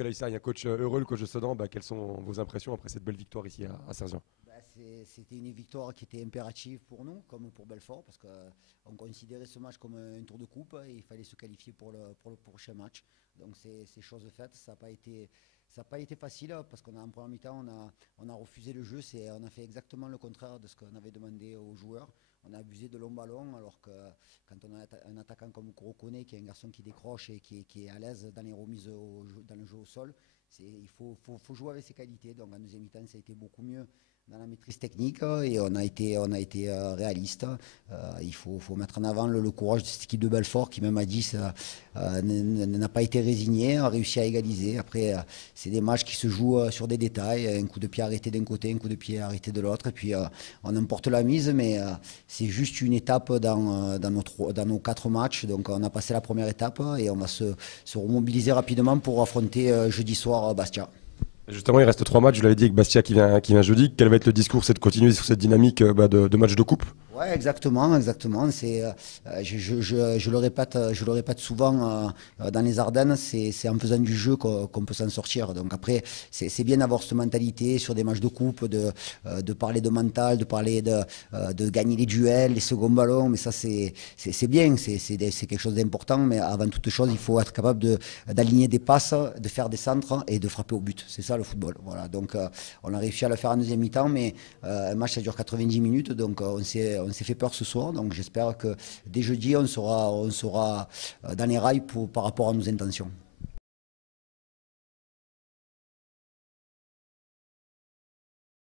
Nicolas Hussard, un coach heureux, le coach de Sedan. Quelles sont vos impressions après cette belle victoire ici à Sergent? C'était une victoire qui était impérative pour nous, comme pour Belfort, parce qu'on considérait ce match comme un tour de coupe et il fallait se qualifier pour le prochain match. Donc c'est chose faite. Ça n'a pas été facile parce qu'en première mi-temps, on a refusé le jeu. On a fait exactement le contraire de ce qu'on avait demandé aux joueurs. On a abusé de longs ballons, alors que quand on a un attaquant comme Kurokone, qui est un garçon qui décroche et qui est à l'aise dans les remises dans le jeu au sol, il faut jouer avec ses qualités. Donc en deuxième mi-temps, ça a été beaucoup mieux dans la maîtrise technique et on a été réaliste. Il faut mettre en avant le courage de cette équipe de Belfort qui, même à 10, n'a pas été résignée, a réussi à égaliser. Après, c'est des matchs qui se jouent sur des détails, un coup de pied arrêté d'un côté, un coup de pied arrêté de l'autre, et puis on emporte la mise, mais c'est juste une étape dans nos 4 matchs. Donc on a passé la première étape et on va se remobiliser rapidement pour affronter jeudi soir Bastia. Justement, il reste 3 matchs. Je l'avais dit avec Bastia qui vient jeudi. Quel va être le discours? C'est de continuer sur cette dynamique de match de coupe? Ouais, exactement, exactement. Je le répète souvent dans les Ardennes, c'est en faisant du jeu qu'on peut s'en sortir. Donc après, c'est bien d'avoir cette mentalité sur des matchs de coupe, de parler de mental, de parler de gagner les duels, les seconds ballons. Mais ça, c'est bien, c'est quelque chose d'important. Mais avant toute chose, il faut être capable d'aligner des passes, de faire des centres et de frapper au but. C'est ça le football. Voilà. Donc on a réussi à le faire en deuxième mi-temps, mais un match ça dure 90 minutes, donc on s'est fait peur ce soir, donc j'espère que dès jeudi, on sera dans les rails par rapport à nos intentions.